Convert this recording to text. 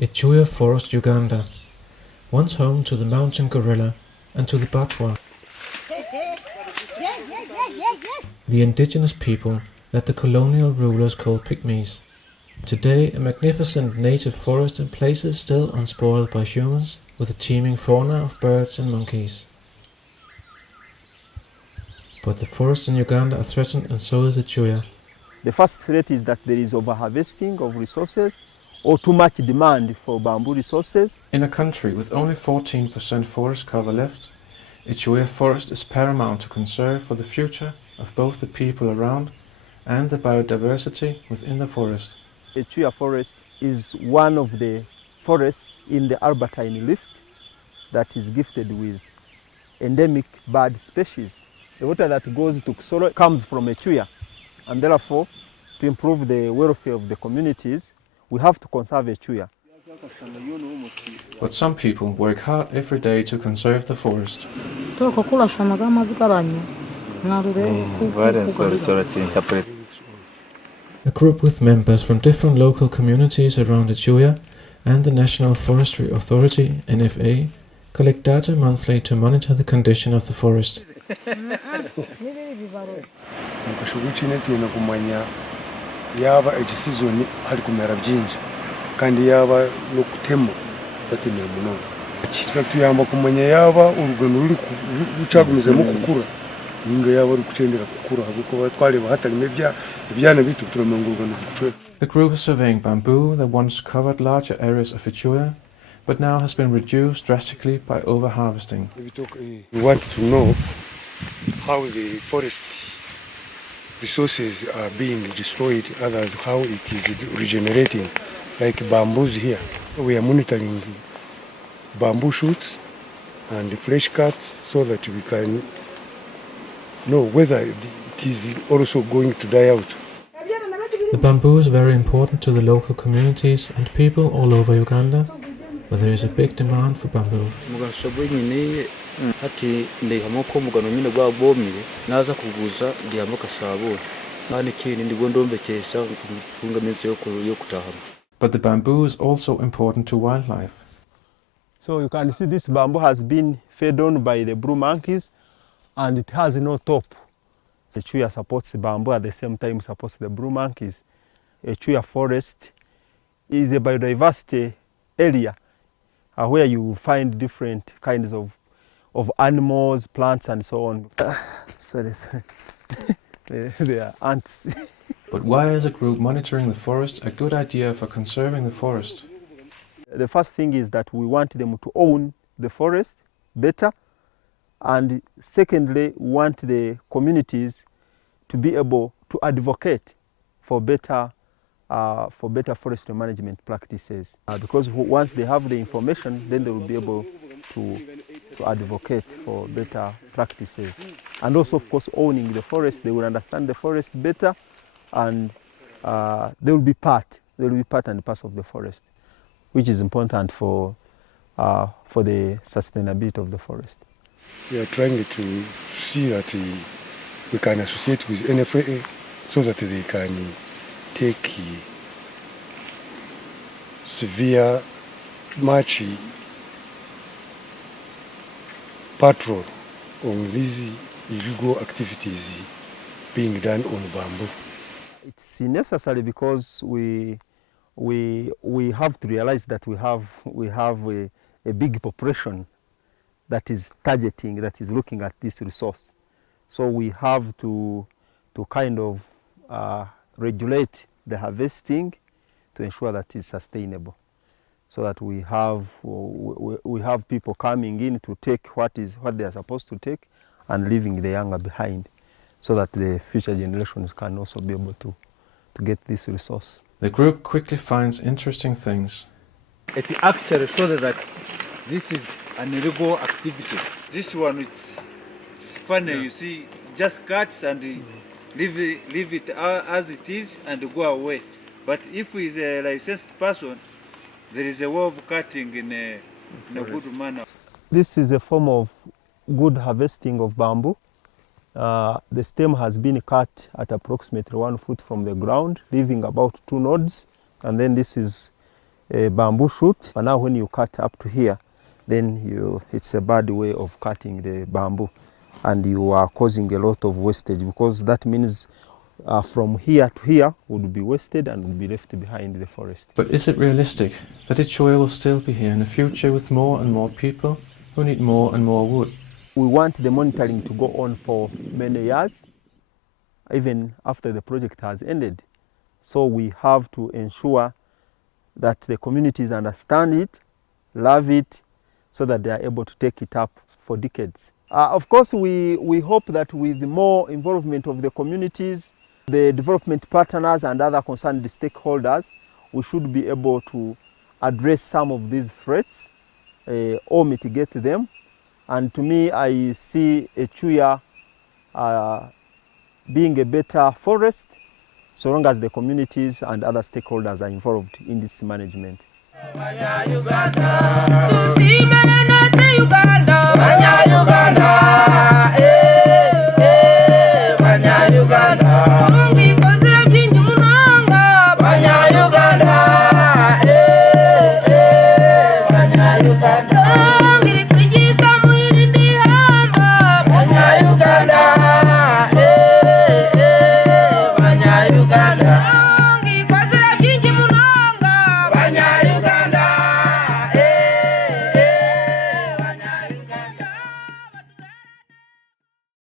Echuya Forest, Uganda, once home to the mountain gorilla and to the batwa, the indigenous people that the colonial rulers called pygmies. Today a magnificent native forest in places still unspoiled by humans, with a teeming fauna of birds and monkeys. But the forests in Uganda are threatened, and so is Echuya. The first threat is that there is overharvesting of resources or too much demand for bamboo resources. In a country with only 14% forest cover left, Echuya forest is paramount to conserve for the future of both the people around and the biodiversity within the forest. Echuya forest is one of the forests in the Albertine Rift that is gifted with endemic bird species. The water that goes to Kisoro comes from Echuya, and therefore, to improve the welfare of the communities, we have to conserve Echuya. But some people work hard every day to conserve the forest. A group with members from different local communities around Echuya and the National Forestry Authority, NFA, collect data monthly to monitor the condition of the forest. yaba ekisizoni hali kumera byingi kandi yaba nokutema batemera munonga kituyamba kumanya yaba urugano ruri rucagumizemo kukura ninga yaba ruri kucendera kukura kuko twareba hatarimo ibyana bitu turamenga urugano rucwe. The group is surveying bamboo that once covered larger areas of Echuya, but now has been reduced drastically by overharvesting. We want to know how the forest resources are being destroyed, others how it is regenerating, like bamboos here. We are monitoring bamboo shoots and fresh cuts so that we can know whether it is also going to die out. The bamboo is very important to the local communities and people all over Uganda, where there is a big demand for bamboo. But the bamboo is also important to wildlife. So you can see this bamboo has been fed on by the blue monkeys and it has no top. Echuya supports the bamboo, at the same time supports the blue monkeys. Echuya forest is a biodiversity area where you will find different kinds of animals, plants and so on. Sorry. They are ants. But why is a group monitoring the forest a good idea for conserving the forest? The first thing is that we want them to own the forest better, and secondly, we want the communities to be able to advocate for better forest management practices. Because once they have the information, then they will be able to advocate for better practices. And also, of course, owning the forest, they will understand the forest better, and they will be part and parcel of the forest, which is important for the sustainability of the forest. We are trying to see that we can associate with NFA so that they can take severe much patrol on these illegal activities being done on bamboo. It's necessary because we have to realize that we have a big population that is targeting, that is looking at this resource. So we have to kind of regulate the harvesting to ensure that it's sustainable, so that we have people coming in to take what they are supposed to take and leaving the younger behind, so that the future generations can also be able to get this resource. The group quickly finds interesting things. It actually shows that this is an illegal activity. This one, it's funny, you see, just cuts and leave it as it is and go away. But if he is a licensed person, there is a way of cutting in a good manner. This is a form of good harvesting of bamboo. The stem has been cut at approximately 1 foot from the ground, leaving about 2 nodes. And then this is a bamboo shoot. But now when you cut up to here, then it's a bad way of cutting the bamboo. And you are causing a lot of wastage, because that means from here to here would be wasted and would be left behind the forest. But is it realistic that Echuya will still be here in the future with more and more people who need more and more wood? We want the monitoring to go on for many years, even after the project has ended. So we have to ensure that the communities understand it, love it, so that they are able to take it up for decades. Of course, we hope that with more involvement of the communities, the development partners and other concerned stakeholders, we should be able to address some of these threats or mitigate them. And to me, I see Echuya being a better forest, so long as the communities and other stakeholders are involved in this management. Uganda.